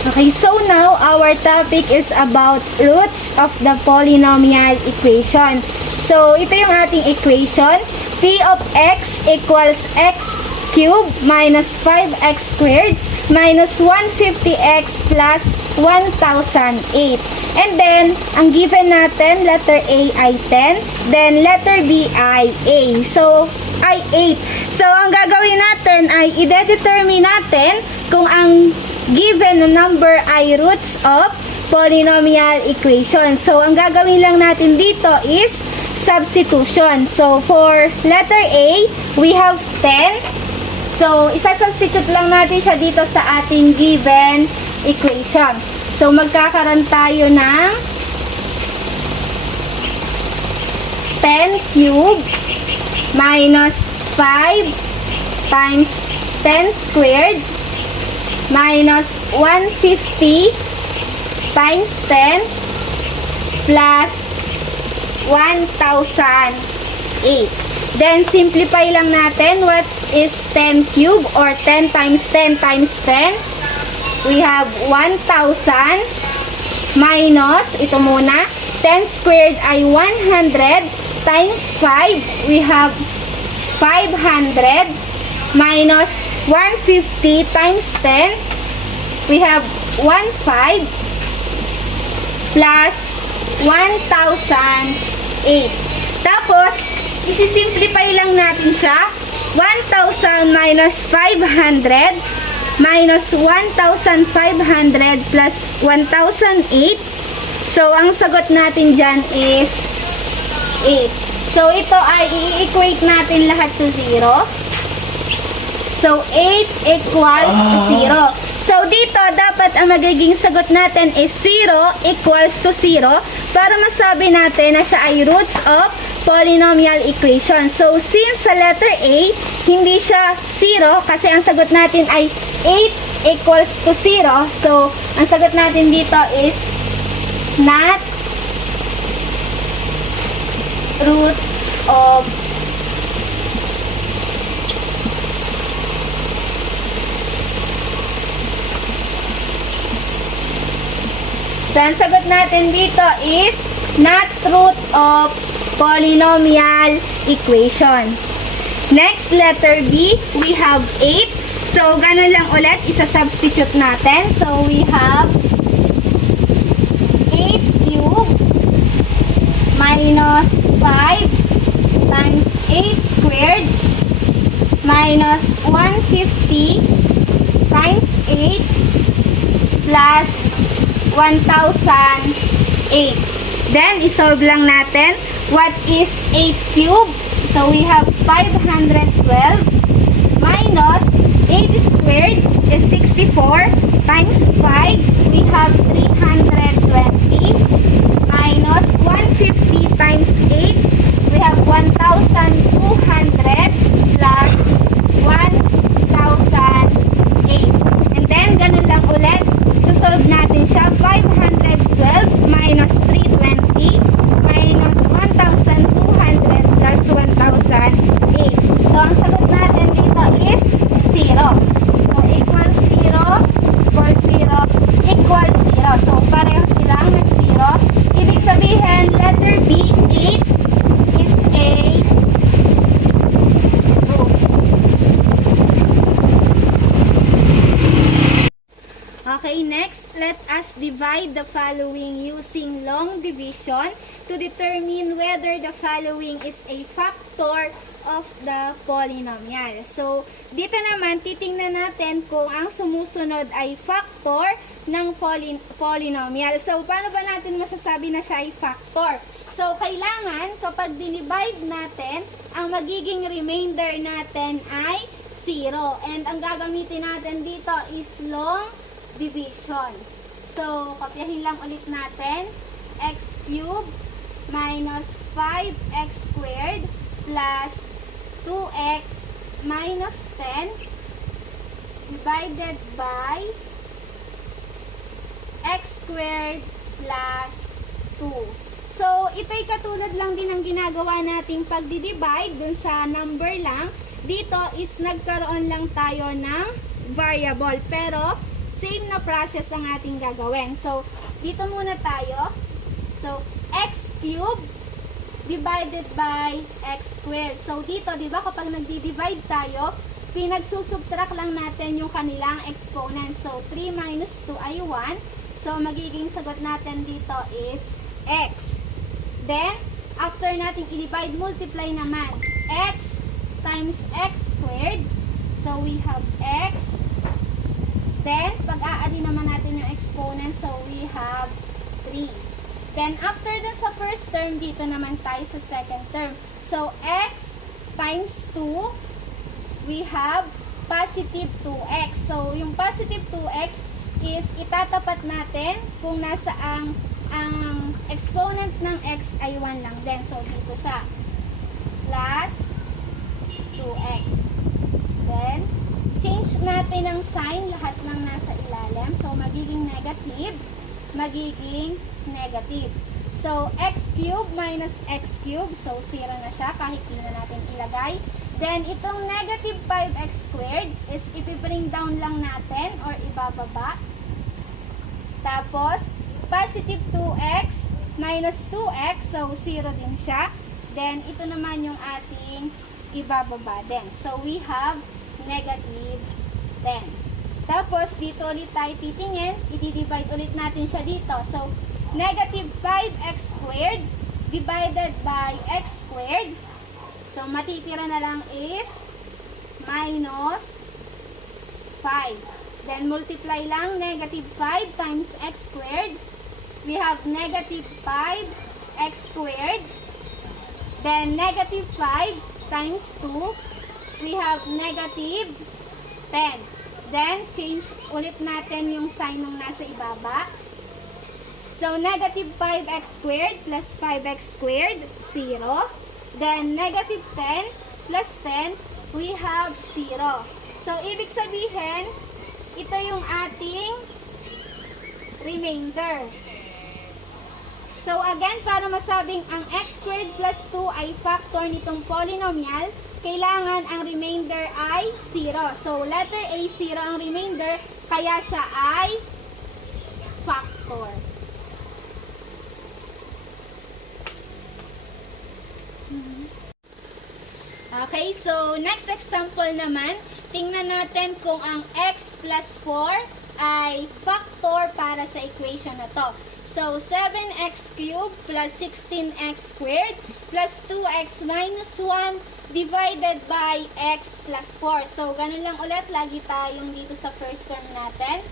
Okay, so now our topic is about roots of the polynomial equation. So, ito yung ating equation. P of x equals x cubed minus 5x squared minus 150x plus 1008. And then, ang given natin, letter A ay 10, then letter B ay A. So, ay 8. So, ang gagawin natin ay i-determine natin kung ang given na number ay roots of polynomial equation. So, ang gagawin lang natin dito is substitution. So, for letter A, we have 10. So, isa-substitute lang natin siya dito sa ating given equation. So, magkakaroon tayo ng 10 cubed minus 5 times 10 squared minus 150 times 10 plus 1008. Then, simplify lang natin what is 10 cube or 10 times 10 times 10. We have 1,000 minus, ito muna, 10 squared ay 100 times 5. We have 500 minus 150 times 10. We have 15 plus 1008. Tapos, isi-simplify lang natin siya. 1,000 minus 500 minus 1,500 plus 1,008. So, ang sagot natin dyan is 8. So, ito ay i-equate natin lahat sa 0. So, 8 equals 0. So, dito, dapat ang magiging sagot natin is 0 equals to 0 para masabi natin na siya ay roots of polynomial equation. So, since sa letter A, hindi siya 0 kasi ang sagot natin ay 8 equals to 0. So, ang sagot natin dito is not root of So, ang sagot natin dito is not root of polynomial equation. Next, letter B, we have 8. So, ganun lang ulit, isa-substitute natin. So, we have 8 cubed minus 5 times 8 squared minus 150 times 8 plus 1008. Then, isolve lang natin. What is 8 cubed? So, we have 512 minus 8 squared is 64 times 5. We have 320 minus 150 times 8. We have 1,200 plus 1,008. And then, ganun lang ulit. Solve natin siya. 512 minus 320 minus 1,200 plus 1,008. So, ang sagot natin dito is 0. So, equals 0, equals 0, equals 0. So, pareho silang nag-0. Ibig sabihin, letter B, 8 is a root. Okay, next, let us divide the following using long division to determine whether the following is a factor of the polynomial. So, dito naman, titingnan natin kung ang sumusunod ay factor ng polynomial. So, paano ba natin masasabi na siya ay factor? So, kailangan kapag dinivide natin, ang magiging remainder natin ay 0. And ang gagamitin natin dito is long division. So, kopyahin lang ulit natin. X cubed minus 5x squared plus 2x minus 10 divided by x squared plus 2. So, ito'y katulad lang din ng ginagawa nating pagdi-divide dun sa number lang. Dito is nagkaroon lang tayo ng variable. Pero, same na process ang ating gagawin. So, dito muna tayo. So, x cubed divided by x squared. So, dito, di ba, kapag nagdi-divide tayo, pinagsusubtract lang natin yung kanilang exponent. So, 3 minus 2 ay 1. So, magiging sagot natin dito is x. Then, after natin i-divide, multiply naman. X times x squared. So, we have x. Then, pag-aadi naman natin yung exponent. So, we have 3. Then, after dun sa first term, dito naman tayo sa second term. So, x times 2, we have positive 2x. So, yung positive 2x is itatapat natin kung nasa ang exponent ng x ay 1 lang din. So, dito siya. Plus 2x. Then, change natin ang sign, lahat ng nasa ilalim. So, magiging negative. So, x cubed minus x cubed. So, 0 na siya kahit hindi na natin ilagay. Then, itong negative 5x squared is ipibring down lang natin or ibababa. Tapos, positive 2x minus 2x. So, 0 din siya. Then, ito naman yung ating ibababa din. So, we have negative 10. Tapos, dito ulit tayo titingin. I-divide ulit natin siya dito. So, negative 5x squared divided by x squared. So, matitira na lang is minus 5. Then, multiply lang. Negative 5 times x squared. We have negative 5x squared. Then, negative 5 times 2. We have negative 10. Then, change ulit natin yung sign ng nasa ibaba. So, negative 5x squared plus 5x squared, 0. Then, negative 10 plus 10, we have 0. So, ibig sabihin, ito yung ating remainder. So, again, para masabing ang x squared plus 2 ay factor nitong polynomial, kailangan ang remainder ay 0. So, letter A, 0 ang remainder, kaya siya ay factor. Okay, so next example naman, tingnan natin kung ang x plus 4 ay factor para sa equation na to. So, 7x cubed plus 16x squared plus 2x minus 1 divided by x plus 4. So, ganun lang ulit. Lagi tayong dito sa first term natin.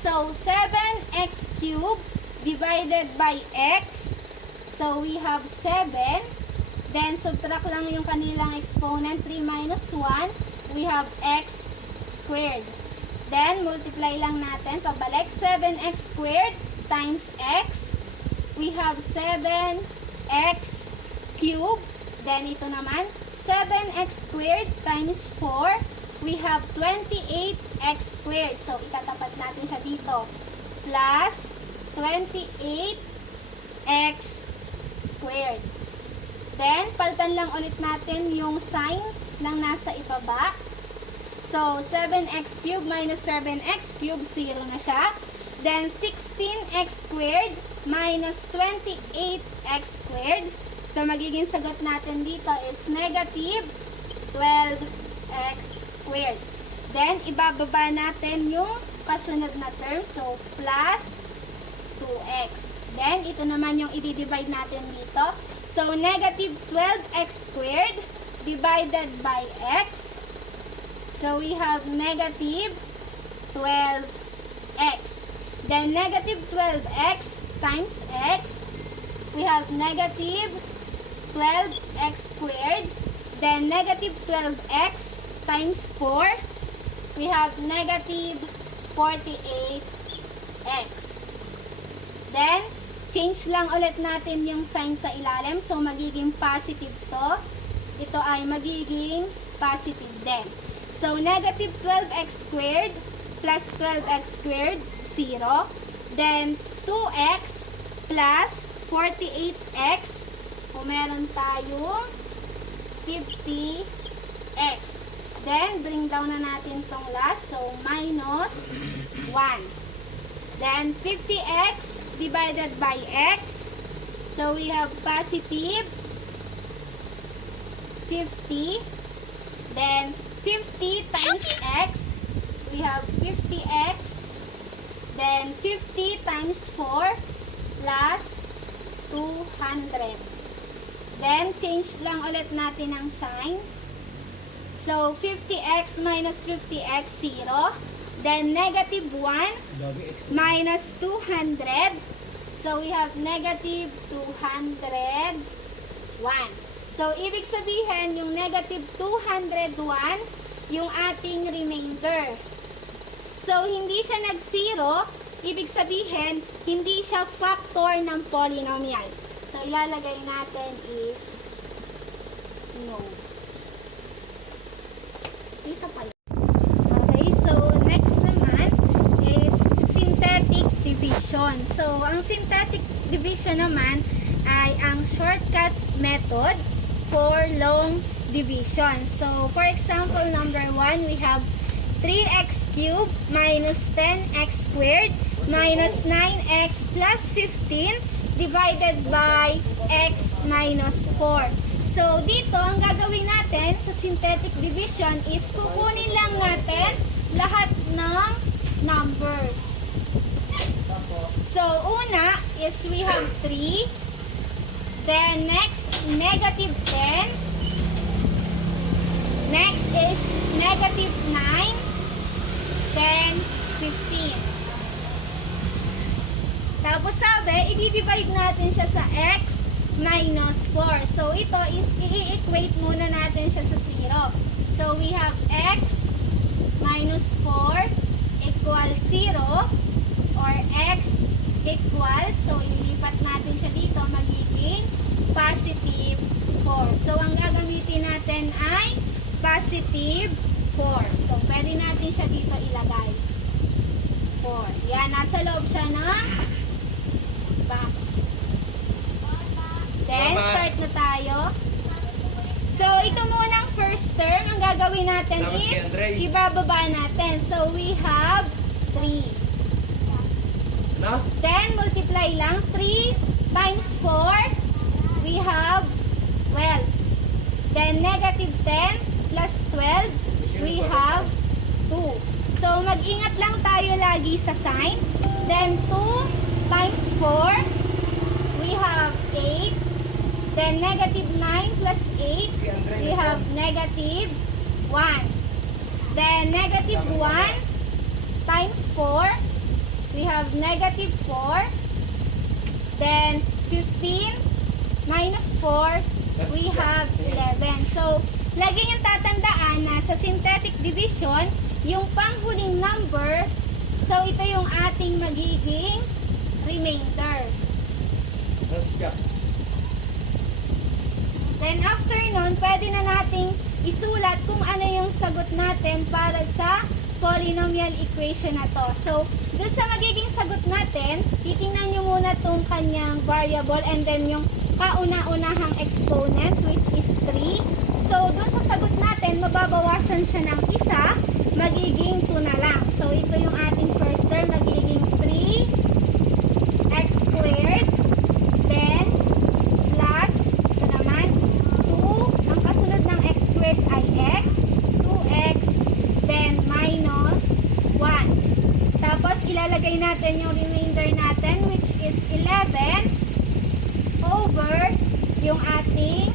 So, 7x cubed divided by x. So, we have 7. Then, subtract lang yung kanilang exponent. 3 minus 1. We have x squared. Then, multiply lang natin. Pabalik. 7x squared times x. We have 7x cubed. Then, ito naman. 7x squared times 4. We have 28x squared. So, itatapat natin siya dito. Plus 28x squared. Then, palitan lang ulit natin yung sign ng nasa ibaba. So, 7x cubed minus 7x cubed, 0 na siya. Then, 16x squared minus 28x squared. So, magiging sagot natin dito is negative 12x squared. Then, ibababa natin yung kasunod na term. So, plus 2x. Then, ito naman yung i-divide natin dito. So, negative 12x squared divided by x. So, we have negative 12x. Then, negative 12x times x. We have negative 12x squared. Then, negative 12x times 4. We have negative 48x. Then, change lang ulit natin yung sign sa ilalim. So, magiging positive to. Ito ay magiging positive din. So, negative 12x squared plus 12x squared, 0. Then, 2x plus 48x. Kung meron tayong 50x. Then, bring down na natin tong last. So, minus 1. Then, 50x divided by x. So, we have positive 50. Then, 50 times x. We have 50x. Then, 50 times 4 plus 200. Then, change lang ulit natin ang sign. So, 50x minus 50x, 0. Then, negative 1 minus 200. So, we have negative 201. So, ibig sabihin, yung negative 201, yung ating remainder. So, hindi siya nag-0. Ibig sabihin, hindi siya factor ng polynomial. So, ilalagay natin is no. Dito pala. Okay, so next naman is synthetic division. So, ang synthetic division naman ay ang shortcut method for long division. So, for example, number 1, we have 3x cubed minus 10x squared minus 9x plus 15 divided by x minus 4. So, dito, ang gagawin natin sa synthetic division is kukunin lang natin lahat ng numbers. So, una is we have 3. Then, next, negative 10. Next is negative 9. Then, 15. Tapos sabi, i-divide natin siya sa x minus 4. So, ito is i-equate muna natin siya sa 0. So, we have x minus 4 equals 0 or x equals, so ilipat natin siya dito, magiging positive 4. So, ang gagamitin natin ay positive 4. So, pwede natin siya dito ilagay. 4. Yan, nasa loob siya ng box. Then, start na tayo. So, ito muna ang first term. Ang gagawin natin is, ibababa natin. So, we have 3. Then, multiply lang. 3 times 4, we have 12. Then, negative 10 plus 12, we have 2. So, mag-ingat lang tayo lagi sa sign. Then, 2 times 4, we have 8. Then, negative 9 plus 8, we have negative 1. Then, negative 1 times 4, we have negative 4. Then, 15 minus 4, we have 11. So, lagi niyong tatandaan na sa synthetic division, yung panghuling number, so ito yung ating magiging remainder. Then, after nun, pwede na nating isulat kung ano yung sagot natin para sa polynomial equation na to. So, dun sa magiging sagot natin, titingnan nyo muna tong kanyang variable and then yung kauna-unahang exponent which is 3. So, dun sa sagot natin, mababawasan siya ng isa, magiging 2 na lang. So, ito yung ating first term, magiging 3x squared, then plus, ito naman, 2, ang kasunod ng x squared ay x, 2x, then minus 1. Tapos, ilalagay natin yung remainder natin, which is 11 over yung ating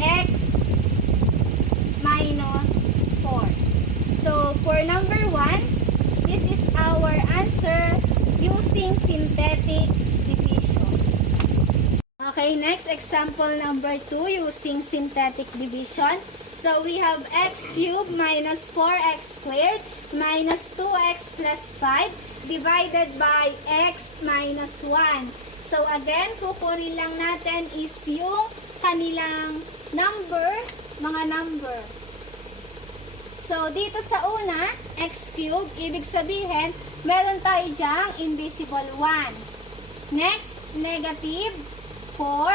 x minus 4. So, for number 1, this is our answer using synthetic division. Okay, next example number 2 using synthetic division. So, we have x cubed minus 4x squared minus 2x plus 5 divided by x minus 1. So, again, kukunin lang natin is yung kanilang number, mga number. So, dito sa una, x cubed, ibig sabihin, meron tayo dyang invisible 1. Next, negative 4,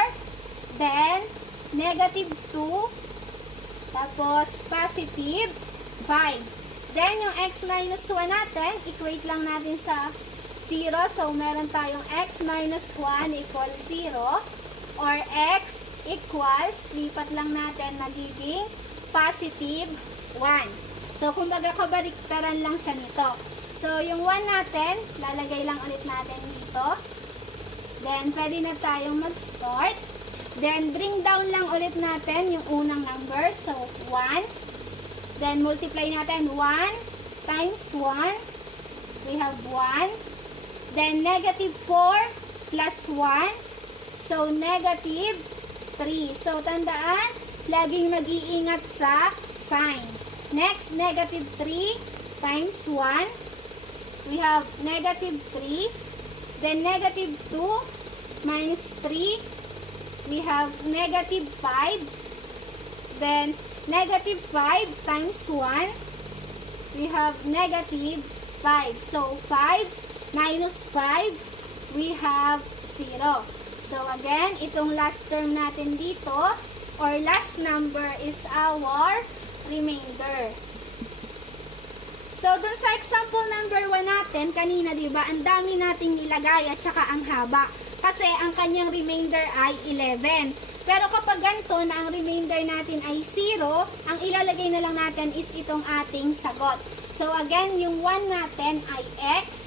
then negative 2, Tapos, positive 5. Then, yung x minus 1 natin, equate lang natin sa 0. So, meron tayong x minus 1 equals 0. Or x equals, lipat lang natin, magiging positive 1. So, kumbaga, kabaliktaran lang siya nito. So, yung 1 natin, lalagay lang ulit natin dito. Then, pwede na tayong mag-start. Then, bring down lang ulit natin yung unang number. So, 1. Then, multiply natin 1 times 1. We have 1. Then, negative 4 plus 1. So, negative 3. So, tandaan, laging mag-iingat sa sign. Next, negative 3 times 1. We have negative 3. Then, negative 2 minus 3. We have negative 5. Then, negative 5 times 1. We have negative 5. So, 5 minus 5, we have 0. So, again, itong last term natin dito, or last number is our remainder. So, dun sa example number 1 natin, kanina, diba, ang dami nating nilagay at saka ang haba. Kasi, ang kanyang remainder ay 11. Pero kapag ganito na ang remainder natin ay 0, ang ilalagay na lang natin is itong ating sagot. So, again, yung 1 natin ay x.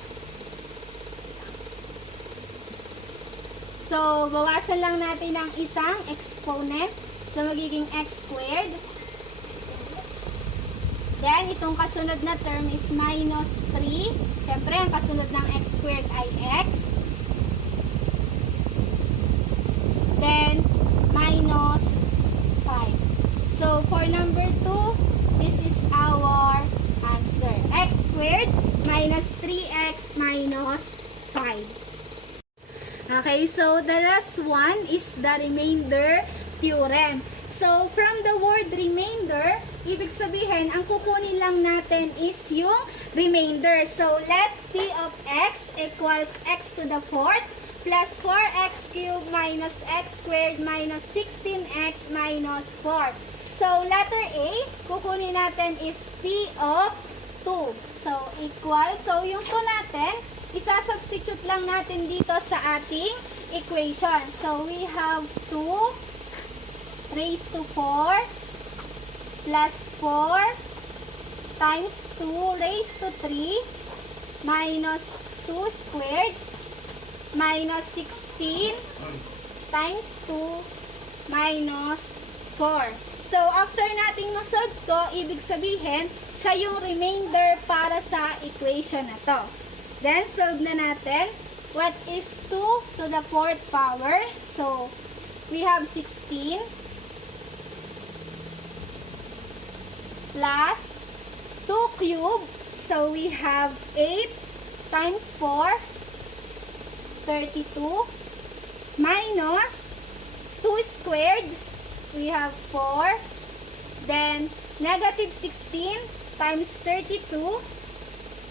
So, bawasan lang natin ang isang exponent. So, magiging x squared. Then, itong kasunod na term is minus 3. Siyempre, ang kasunod ng x squared ay x. Then, minus 5. So, for number 2, this is our answer. X squared minus 3x minus 5. Okay, so the last one is the remainder theorem. So, from the word remainder, ibig sabihin, ang kukunin lang natin is yung remainder. So, let p of x equals x to the 4th plus 4x cubed minus x squared minus 16x minus 4. So, letter A, kukunin natin is p of 2. So, equal. So, yung 2 natin, isa-substitute lang natin dito sa ating equation. So, we have 2 raised to 4 plus 4 times 2 raised to 3 minus 2 squared minus 16 times 2 minus 4. So, after nating masolve to, ibig sabihin, siya yung remainder para sa equation na to. Then, solve na natin. What is 2 to the 4th power? So, we have 16 plus 2 cubed. So, we have 8 times 4, 32 minus 2 squared. We have 4. Then, negative 16 times 32.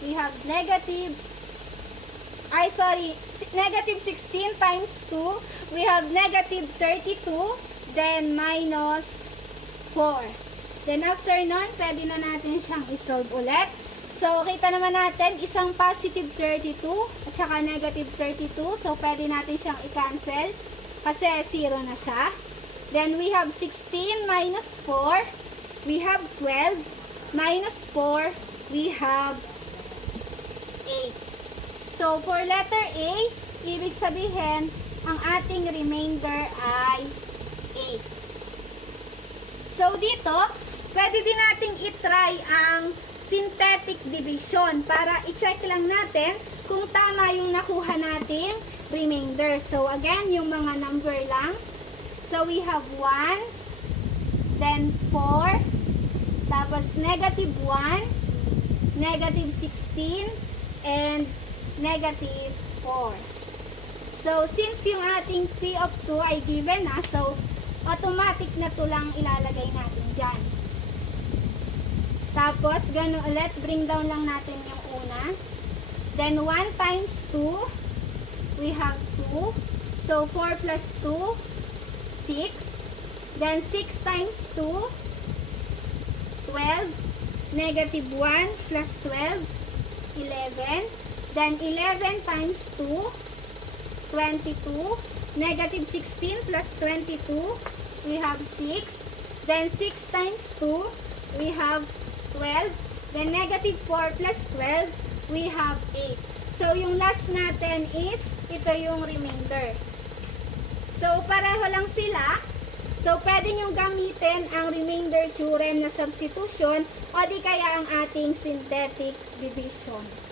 We have negative 16 times 2, we have negative 32, then minus 4. Then after nun, pwede na natin siyang isolve ulit. So, kita naman natin, isang positive 32 at saka negative 32. So, pwede natin siyang i-cancel kasi 0 na siya. Then, we have 16 minus 4. We have 12 minus 4. We have 8. So, for letter A, ibig sabihin, ang ating remainder ay 8. So, dito, pwede din nating itry ang synthetic division para i-check lang natin kung tama yung nakuha nating remainder. So, again, yung mga number lang. So, we have 1, then 4, tapos negative 1, negative 16, and negative 4. So, since yung ating P of 2 ay given na, so, automatic na to lang ilalagay natin dyan. Tapos, gano'n ulit, bring down lang natin yung una. Then, 1 times 2, we have 2. So, 4 plus 2, 6. Then, 6 times 2, 12, negative 1 plus 12, 11. Then 11 times 2, 22. Negative 16 plus 22, we have 6. Then 6 times 2, we have 12. Then negative 4 plus 12, we have 8. So yung last natin is, ito yung remainder. So pareho lang sila. So pwede nyo gamitin ang remainder theorem na substitution o di kaya ang ating synthetic division.